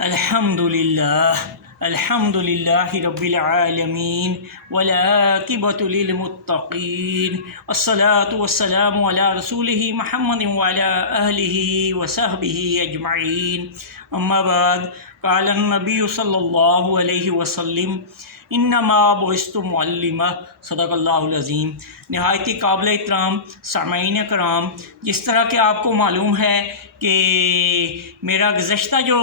الحمد للہ رب العالمین والعاقبۃ للمتقین الصلاۃ والسلام علی رسولہ محمد وعلی آلہ وصحبہ اجمعین اما بعد قال النبی صلی اللہ علیہ وسلم انما بعثت معلما صدق اللہ العظیم۔ نہایت ہی قابل احترام سامعین کرام، جس طرح کہ آپ کو معلوم ہے کہ میرا گزشتہ جو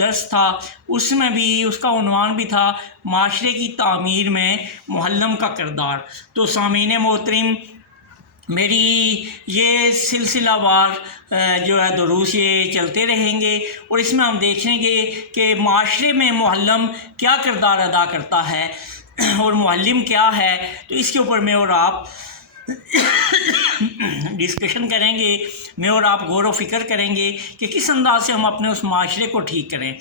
درس تھا اس میں بھی اس کا عنوان بھی تھا معاشرے کی تعمیر میں معلم کا کردار۔ تو سامعین محترم، میری یہ سلسلہ وار جو ہے دروس یہ چلتے رہیں گے اور اس میں ہم دیکھیں گے کہ معاشرے میں معلم کیا کردار ادا کرتا ہے اور معلم کیا ہے۔ تو اس کے اوپر میں اور آپ ڈسکشن کریں گے، میں اور آپ غور و فکر کریں گے کہ کس انداز سے ہم اپنے اس معاشرے کو ٹھیک کریں۔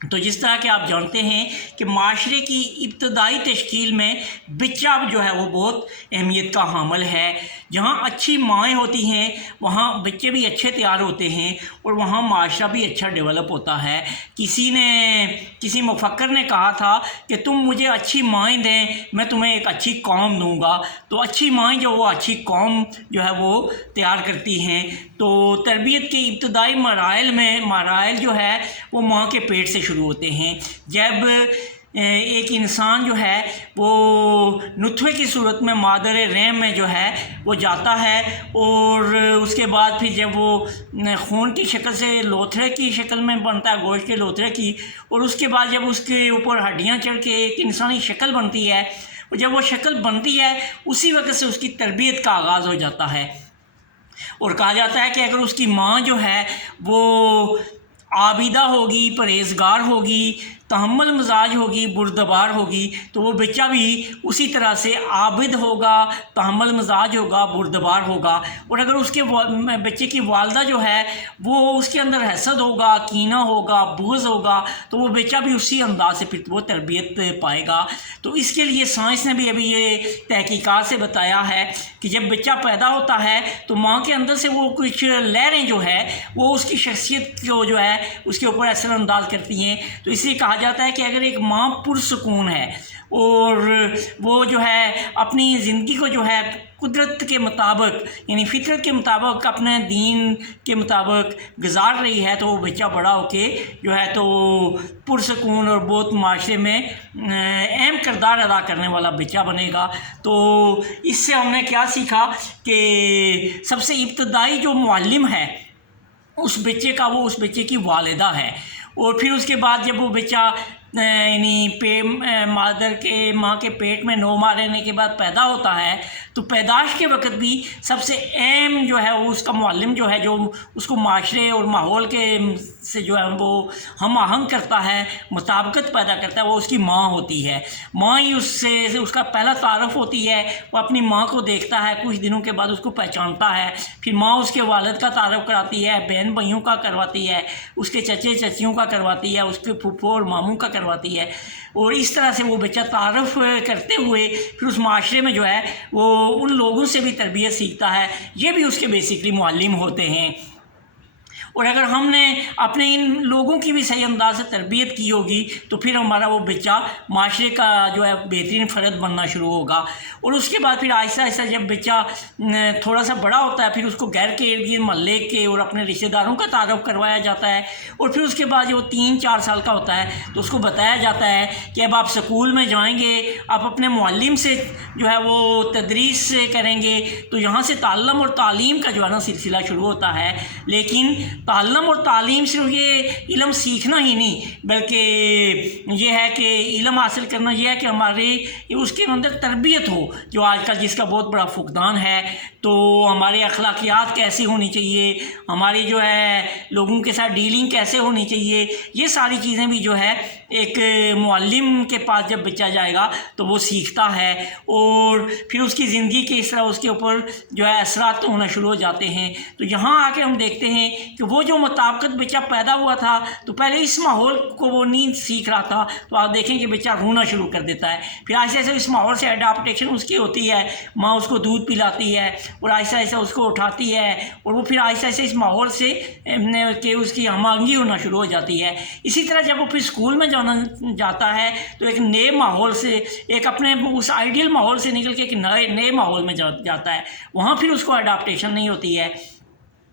تو جس طرح کہ آپ جانتے ہیں کہ معاشرے کی ابتدائی تشکیل میں بچہ جو ہے وہ بہت اہمیت کا حامل ہے۔ جہاں اچھی مائیں ہوتی ہیں وہاں بچے بھی اچھے تیار ہوتے ہیں اور وہاں معاشرہ بھی اچھا ڈیولپ ہوتا ہے۔ کسی مفکر نے کہا تھا کہ تم مجھے اچھی مائیں دیں میں تمہیں ایک اچھی قوم دوں گا۔ تو اچھی مائیں جو وہ اچھی قوم جو ہے وہ تیار کرتی ہیں۔ تو تربیت کے ابتدائی مراحل جو ہے وہ ماں کے پیٹ سے شروع ہوتے ہیں۔ جب ایک انسان جو ہے وہ نطفے کی صورت میں مادر رحم میں جو ہے وہ جاتا ہے اور اس کے بعد پھر جب وہ خون کی شکل سے لوتھڑے کی شکل میں بنتا ہے، گوشت کے لوتھڑے کی، اور اس کے بعد جب اس کے اوپر ہڈیاں چڑھ کے ایک انسانی شکل بنتی ہے، اور جب وہ شکل بنتی ہے اسی وقت سے اس کی تربیت کا آغاز ہو جاتا ہے۔ اور کہا جاتا ہے کہ اگر اس کی ماں جو ہے وہ عابدہ ہوگی، پرہیزگار ہوگی، تحمل مزاج ہوگی، بردبار ہوگی، تو وہ بچہ بھی اسی طرح سے عابد ہوگا، تحمل مزاج ہوگا، بردبار ہوگا۔ اور اگر اس کے بچے کی والدہ جو ہے وہ اس کے اندر حسد ہوگا، کینہ ہوگا، بغض ہوگا، تو وہ بچہ بھی اسی انداز سے پھر وہ تربیت پائے گا۔ تو اس کے لیے سائنس نے بھی ابھی یہ تحقیقات سے بتایا ہے کہ جب بچہ پیدا ہوتا ہے تو ماں کے اندر سے وہ کچھ لہریں جو ہے وہ اس کی شخصیت کو جو ہے اس کے اوپر اثر انداز کرتی ہیں۔ تو اس لیے کہا جاتا ہے کہ اگر ایک ماں پرسکون ہے اور وہ جو ہے اپنی زندگی کو جو ہے قدرت کے مطابق یعنی فطرت کے مطابق اپنے دین کے مطابق گزار رہی ہے، تو وہ بچہ بڑا ہو کے جو ہے تو پرسکون اور بہت معاشرے میں اہم کردار ادا کرنے والا بچہ بنے گا۔ تو اس سے ہم نے کیا سیکھا کہ سب سے ابتدائی جو معلم ہے اس بچے کا وہ اس بچے کی والدہ ہے۔ اور پھر اس کے بعد جب وہ بچہ یعنی ماں کے پیٹ میں 9 ماہ رہنے کے بعد پیدا ہوتا ہے تو پیدائش کے وقت بھی سب سے اہم جو ہے وہ اس کا معلم جو ہے جو اس کو معاشرے اور ماحول کے سے جو ہے وہ ہم آہنگ کرتا ہے، مطابقت پیدا کرتا ہے، وہ اس کی ماں ہوتی ہے۔ ماں ہی اس کا پہلا تعارف ہوتی ہے۔ وہ اپنی ماں کو دیکھتا ہے، کچھ دنوں کے بعد اس کو پہچانتا ہے، پھر ماں اس کے والد کا تعارف کراتی ہے، بہن بھائیوں کا کرواتی ہے، اس کے چچے چچیوں کا کرواتی ہے، اس کے پھپھو اور ماموں کا کرواتی ہے، اور اس طرح سے وہ بچہ تعارف کرتے ہوئے پھر اس معاشرے میں جو ہے وہ ان لوگوں سے بھی تربیت سیکھتا ہے۔ یہ بھی اس کے بیسکلی معلم ہوتے ہیں۔ اور اگر ہم نے اپنے ان لوگوں کی بھی صحیح انداز سے تربیت کی ہوگی تو پھر ہمارا وہ بچہ معاشرے کا جو ہے بہترین فرد بننا شروع ہوگا۔ اور اس کے بعد پھر آہستہ آہستہ جب بچہ تھوڑا سا بڑا ہوتا ہے پھر اس کو گھر کے ارد گرد محلے کے اور اپنے رشتہ داروں کا تعارف کروایا جاتا ہے۔ اور پھر اس کے بعد جو 3-4 سال کا ہوتا ہے تو اس کو بتایا جاتا ہے کہ اب آپ سکول میں جائیں گے، آپ اپنے معلم سے جو ہے وہ تدریس کریں گے، تو یہاں سے تعلم اور تعلیم کا جو ہے نا سلسلہ شروع ہوتا ہے۔ لیکن تعلم اور تعلیم صرف یہ علم سیکھنا ہی نہیں بلکہ یہ ہے کہ علم حاصل کرنا یہ ہے کہ ہمارے اس کے اندر تربیت ہو، جو آج کل جس کا بہت بڑا فقدان ہے۔ تو ہمارے اخلاقیات کیسی ہونی چاہیے، ہماری جو ہے لوگوں کے ساتھ ڈیلنگ کیسے ہونی چاہیے، یہ ساری چیزیں بھی جو ہے ایک معلم کے پاس جب بچہ جائے گا تو وہ سیکھتا ہے۔ اور پھر اس کی زندگی کے اس طرح اس کے اوپر جو ہے اثرات ہونا شروع ہو جاتے ہیں۔ تو یہاں آ کے ہم دیکھتے ہیں کہ وہ جو مطابقت بچہ پیدا ہوا تھا تو پہلے اس ماحول کو وہ نہیں سیکھ رہا تھا، تو آپ دیکھیں کہ بچہ رونا شروع کر دیتا ہے، پھر آہستہ آہستہ اس ماحول سے اڈاپٹیشن اس کی ہوتی ہے، ماں اس کو دودھ پلاتی ہے اور آہستہ آہستہ اس کو اٹھاتی ہے، اور وہ پھر آہستہ آہستہ اس ماحول سے کہ اس کی ہم آہنگی ہونا شروع ہو جاتی ہے۔ اسی طرح جب وہ پھر اسکول میں جاتا ہے تو ایک نئے ماحول سے، ایک اپنے اس آئیڈیل ماحول سے نکل کے ایک نئے ماحول میں جاتا ہے، وہاں پھر اس کو اڈاپٹیشن نہیں ہوتی ہے۔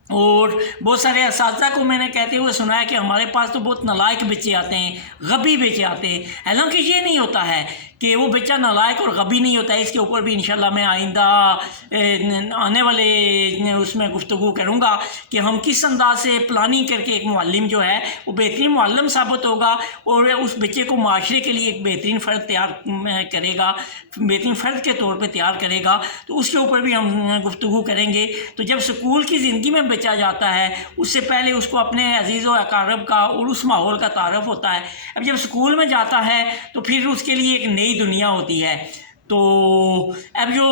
اور بہت سارے اساتذہ کو میں نے کہتے ہوئے سنا ہے کہ ہمارے پاس تو بہت نالائق بچے آتے ہیں، غبی بچے آتے ہیں، حالانکہ یہ نہیں ہوتا ہے کہ وہ بچہ نالائق اور غبی نہیں ہوتا ہے۔ اس کے اوپر بھی انشاءاللہ میں آئندہ آنے والے اس میں گفتگو کروں گا کہ ہم کس انداز سے پلاننگ کر کے ایک معلم جو ہے وہ بہترین معلم ثابت ہوگا اور اس بچے کو معاشرے کے لیے ایک بہترین فرد تیار کرے گا، بہترین فرد کے طور پہ تیار کرے گا، تو اس کے اوپر بھی ہم گفتگو کریں گے۔ تو جب اسکول کی زندگی میں بچہ جاتا ہے اس سے پہلے اس کو اپنے عزیز و اقارب کا اور اس ماحول کا تعارف ہوتا ہے۔ اب جب اسکول میں جاتا ہے تو پھر اس کے لیے ایک نئی دنیا ہوتی ہے۔ تو اب جو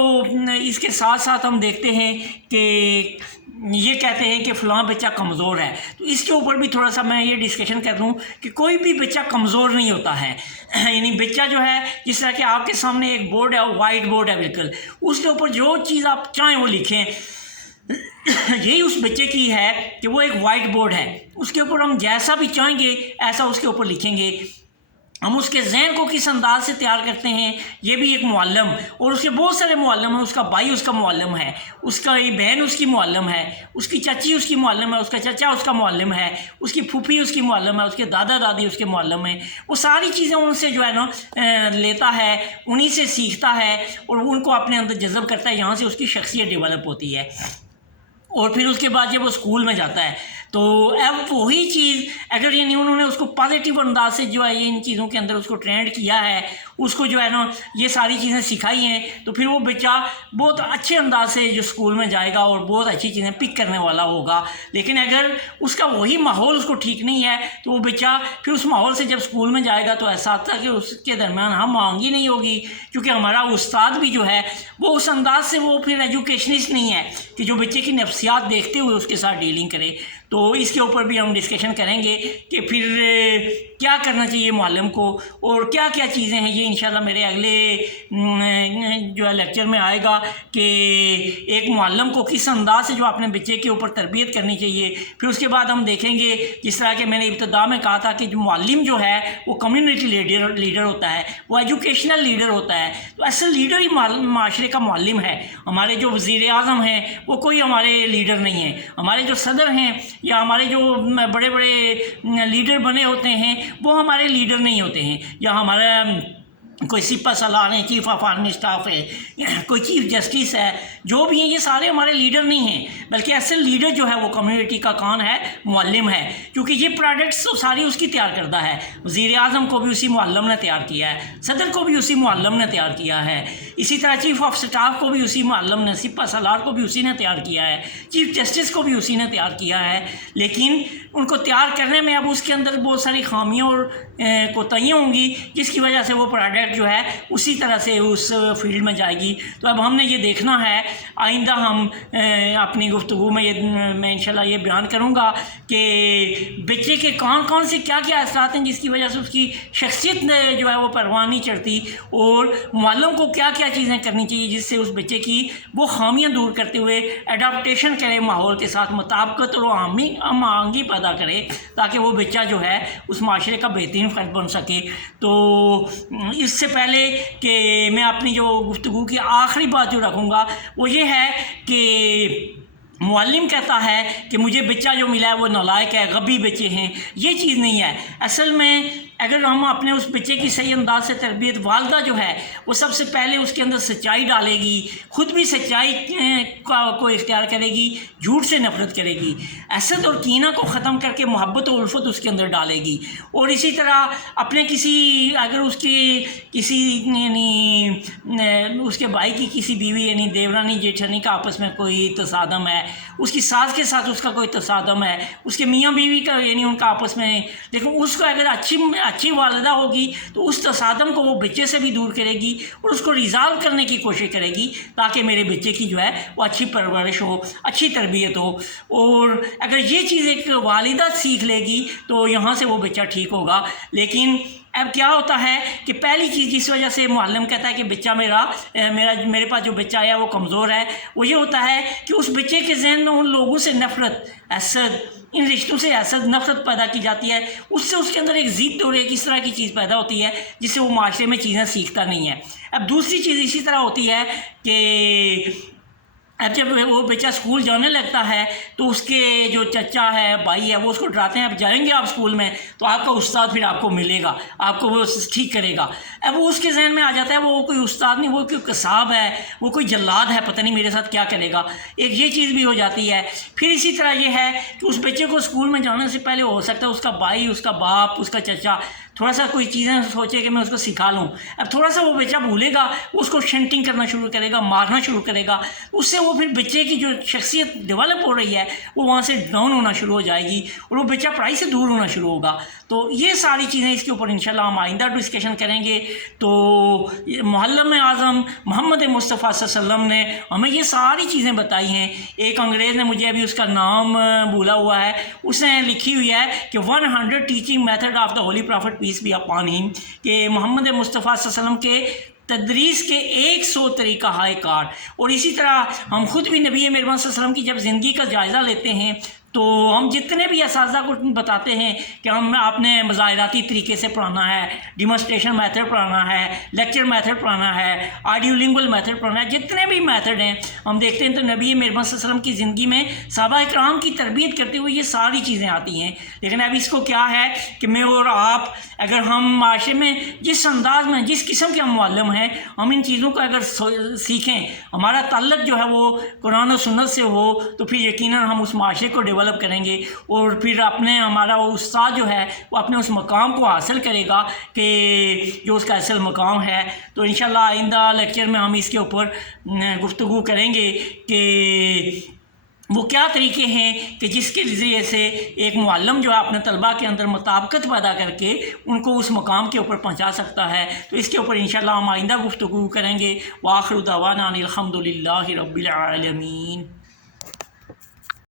اس کے ساتھ ساتھ ہم دیکھتے ہیں کہ یہ کہتے ہیں کہ فلاں بچہ کمزور ہے، تو اس کے اوپر بھی تھوڑا سا میں یہ ڈسکشن کر دوں کہ کوئی بھی بچہ کمزور نہیں ہوتا ہے۔ یعنی بچہ جو ہے، جس طرح کہ آپ کے سامنے ایک بورڈ ہے، وائٹ بورڈ ہے بالکل، اس کے اوپر جو چیز آپ چاہیں وہ لکھیں، یہی اس بچے کی ہے کہ وہ ایک وائٹ بورڈ ہے، اس کے اوپر ہم جیسا بھی چاہیں گے ایسا اس کے اوپر لکھیں گے۔ ہم اس کے ذہن کو کس انداز سے تیار کرتے ہیں، یہ بھی ایک معلم، اور اس کے بہت سارے معلم ہیں، اس کا بھائی اس کا معلم ہے، اس کا بہن اس کی معلم ہے، اس کی چچی اس کی معلم ہے، اس کا چچا اس کا معلم ہے، اس کی پھوپھی اس کی معلم ہے، اس کے دادا دادی اس کے معلم ہیں۔ وہ ساری چیزیں ان سے جو ہے نا لیتا ہے، انہی سے سیکھتا ہے اور ان کو اپنے اندر جذب کرتا ہے، یہاں سے اس کی شخصیت ڈیولپ ہوتی ہے۔ اور پھر اس کے بعد جب وہ اسکول میں جاتا ہے تو اب وہی چیز اگر یعنی انہوں نے اس کو پازیٹیو انداز سے جو ہے ان چیزوں کے اندر اس کو ٹرینڈ کیا ہے، اس کو جو ہے نا یہ ساری چیزیں سکھائی ہیں، تو پھر وہ بچہ بہت اچھے انداز سے جو اسکول میں جائے گا اور بہت اچھی چیزیں پک کرنے والا ہوگا۔ لیکن اگر اس کا وہی ماحول اس کو ٹھیک نہیں ہے تو وہ بچہ پھر اس ماحول سے جب اسکول میں جائے گا تو احساس تھا کہ اس کے درمیان ہم آہنگی نہیں ہوگی، کیونکہ ہمارا استاد بھی جو ہے وہ اس انداز سے وہ پھر ایجوکیشنسٹ نہیں ہے کہ جو بچے کی نفسیات دیکھتے ہوئے اس کے ساتھ ڈیلنگ کرے۔ تو اس کے اوپر بھی ہم ڈسکشن کریں گے کہ پھر کیا کرنا چاہیے معلم کو اور کیا کیا چیزیں ہیں۔ یہ انشاءاللہ میرے اگلے جو ہے لیکچر میں آئے گا کہ ایک معلم کو کس انداز سے جو اپنے بچے کے اوپر تربیت کرنی چاہیے۔ پھر اس کے بعد ہم دیکھیں گے جس طرح کہ میں نے ابتدا میں کہا تھا کہ جو معلم جو ہے وہ کمیونٹی لیڈر ہوتا ہے، وہ ایجوکیشنل لیڈر ہوتا ہے، تو اصل لیڈر ہی معاشرے کا معلم ہے۔ ہمارے جو وزیر اعظم ہیں وہ کوئی ہمارے لیڈر نہیں ہیں، ہمارے جو صدر ہیں یا ہمارے جو بڑے بڑے لیڈر بنے ہوتے ہیں وہ ہمارے لیڈر نہیں ہوتے ہیں، یا ہمارا کوئی سپہ سالار ہے، چیف آف آرمی اسٹاف ہے، کوئی چیف جسٹس ہے، جو بھی ہیں یہ سارے ہمارے لیڈر نہیں ہیں، بلکہ اصل لیڈر جو ہے وہ کمیونٹی کا کون ہے؟ معلم ہے، کیونکہ یہ پروڈکٹس تو ساری اس کی تیار کردہ ہے۔ وزیر اعظم کو بھی اسی معلم نے تیار کیا ہے، صدر کو بھی اسی معلم نے تیار کیا ہے، اسی طرح چیف آف اسٹاف کو بھی اسی معلم نے، سپہ سالار کو بھی اسی نے تیار کیا ہے، چیف جسٹس کو بھی اسی نے تیار کیا ہے۔ لیکن ان کو تیار کرنے میں اب اس کے اندر بہت ساری خامیاں اور کوتاہیاں ہوں گی، جس کی وجہ سے وہ پروڈکٹ جو ہے اسی طرح سے اس فیلڈ میں جائے گی۔ تو اب ہم نے یہ دیکھنا ہے، آئندہ ہم اپنی گفتگو میں میں انشاءاللہ یہ بیان کروں گا کہ بچے کے کون سے کیا کیا اثرات ہیں جس کی وجہ سے اس کی شخصیت جو ہے وہ پروان نہیں چڑھتی، اور معلم کو کیا کیا چیزیں کرنی چاہیے جس سے اس بچے کی وہ خامیاں دور کرتے ہوئے اڈاپٹیشن کرے ماحول کے ساتھ، مطابقت اور ہم آہنگی پیدا کرے، تاکہ وہ بچہ جو ہے اس معاشرے کا بہترین فرد بن سکے۔ تو اس سے پہلے کہ میں اپنی جو گفتگو کی آخری بات جو رکھوں گا وہ یہ ہے کہ معلم کہتا ہے کہ مجھے بچہ جو ملا ہے وہ نالائق ہے، غبی بچے ہیں، یہ چیز نہیں ہے۔ اصل میں اگر ہم اپنے اس بچے کی صحیح انداز سے تربیت، والدہ جو ہے وہ سب سے پہلے اس کے اندر سچائی ڈالے گی، خود بھی سچائی کو اختیار کرے گی، جھوٹ سے نفرت کرے گی، حسد اور کینہ کو ختم کر کے محبت و الفت اس کے اندر ڈالے گی، اور اسی طرح اپنے اگر اس کی کسی یعنی اس کے بھائی کی کسی بیوی یعنی دیورانی جیٹھانی کا آپس میں کوئی تصادم ہے، اس کی ساس کے ساتھ اس کا کوئی تصادم ہے، اس کے میاں بیوی کا یعنی ان کا آپس میں، لیکن اس کو اگر اچھی والدہ ہوگی تو اس تصادم کو وہ بچے سے بھی دور کرے گی اور اس کو ریزالو کرنے کی کوشش کرے گی تاکہ میرے بچے کی جو ہے وہ اچھی پرورش ہو، اچھی تربیت ہو۔ اور اگر یہ چیز ایک والدہ سیکھ لے گی تو یہاں سے وہ بچہ ٹھیک ہوگا۔ لیکن اب کیا ہوتا ہے کہ پہلی چیز جس وجہ سے معلم کہتا ہے کہ بچہ میرے پاس جو بچہ آیا وہ کمزور ہے، وہ یہ ہوتا ہے کہ اس بچے کے ذہن میں ان لوگوں سے نفرت، حسد، ان رشتوں سے حسد، نفرت پیدا کی جاتی ہے، اس سے اس کے اندر ایک ضد اور ایک اس طرح کی چیز پیدا ہوتی ہے جس سے وہ معاشرے میں چیزیں سیکھتا نہیں ہے۔ اب دوسری چیز اسی طرح ہوتی ہے کہ اب جب وہ بچہ اسکول جانے لگتا ہے تو اس کے جو چچا ہے، بھائی ہے، وہ اس کو ڈراتے ہیں اب جائیں گے آپ اسکول میں تو آپ کا استاد پھر آپ کو ملے گا، آپ کو وہ ٹھیک کرے گا۔ اب وہ اس کے ذہن میں آ جاتا ہے وہ کوئی استاد نہیں، وہ کوئی قصاب ہے، وہ کوئی جلاد ہے، پتہ نہیں میرے ساتھ کیا کرے گا، ایک یہ چیز بھی ہو جاتی ہے۔ پھر اسی طرح یہ ہے کہ اس بچے کو اسکول میں جانے سے پہلے ہو سکتا ہے اس کا بھائی، اس کا باپ، اس کا چچا تھوڑا سا کوئی چیزیں سوچے کہ میں اس کو سکھا لوں۔ اب تھوڑا سا وہ بچہ بھولے گا، اس کو شنٹنگ کرنا شروع کرے گا، مارنا شروع کرے گا، اس سے وہ پھر بچے کی جو شخصیت ڈیولپ ہو رہی ہے وہ وہاں سے ڈاؤن ہونا شروع ہو جائے گی اور وہ بچہ پڑھائی سے دور ہونا شروع ہوگا۔ تو یہ ساری چیزیں اس کے اوپر انشاءاللہ ہم آئندہ ڈسکشن کریں گے۔ تو معلم اعظم محمد مصطفیٰ صلی اللہ علیہ وسلم نے ہمیں یہ ساری چیزیں بتائی ہیں۔ ایک انگریز نے، مجھے ابھی اس کا نام بھولا ہوا ہے، اس نے لکھی ہوئی ہے کہ 100 teaching method of the holy prophet peace be upon him, کہ محمد مصطفیٰ صلی اللہ علیہ وسلم کے تدریس کے 100 طریقہ کار۔ اور اسی طرح ہم خود بھی نبی مہربان صلی اللہ علیہ وسلم کی جب زندگی کا جائزہ لیتے ہیں تو ہم جتنے بھی اساتذہ کو بتاتے ہیں کہ آپ نے مظاہراتی طریقے سے پڑھانا ہے، ڈیمونسٹریشن میتھڈ پڑھانا ہے، لیکچر میتھڈ پڑھانا ہے، آڈیو لنگول میتھڈ پڑھانا ہے، جتنے بھی میتھڈ ہیں ہم دیکھتے ہیں تو نبی مہربان صلی اللہ علیہ وسلم کی زندگی میں صحابہ کرام کی تربیت کرتے ہوئے یہ ساری چیزیں آتی ہیں۔ لیکن اب اس کو کیا ہے کہ میں اور آپ اگر ہم معاشرے میں جس انداز میں، جس قسم کے ہم معلم ہیں، ہم ان چیزوں کو اگر سیکھیں، ہمارا تعلق جو ہے وہ قرآن و سنت سے ہو تو پھر یقیناً ہم اس معاشرے کو ڈیولپ کریں گے اور پھر ہمارا وہ استاد جو ہے وہ اپنے اس مقام کو حاصل کرے گا کہ جو اس کا اصل مقام ہے۔ تو انشاءاللہ آئندہ لیکچر میں ہم اس کے اوپر گفتگو کریں گے کہ وہ کیا طریقے ہیں کہ جس کے ذریعے سے ایک معلم جو ہے اپنے طلباء کے اندر مطابقت پیدا کر کے ان کو اس مقام کے اوپر پہنچا سکتا ہے۔ تو اس کے اوپر انشاءاللہ ہم آئندہ گفتگو کریں گے۔ وآخر دعوانا ان الحمد للہ رب العالمین۔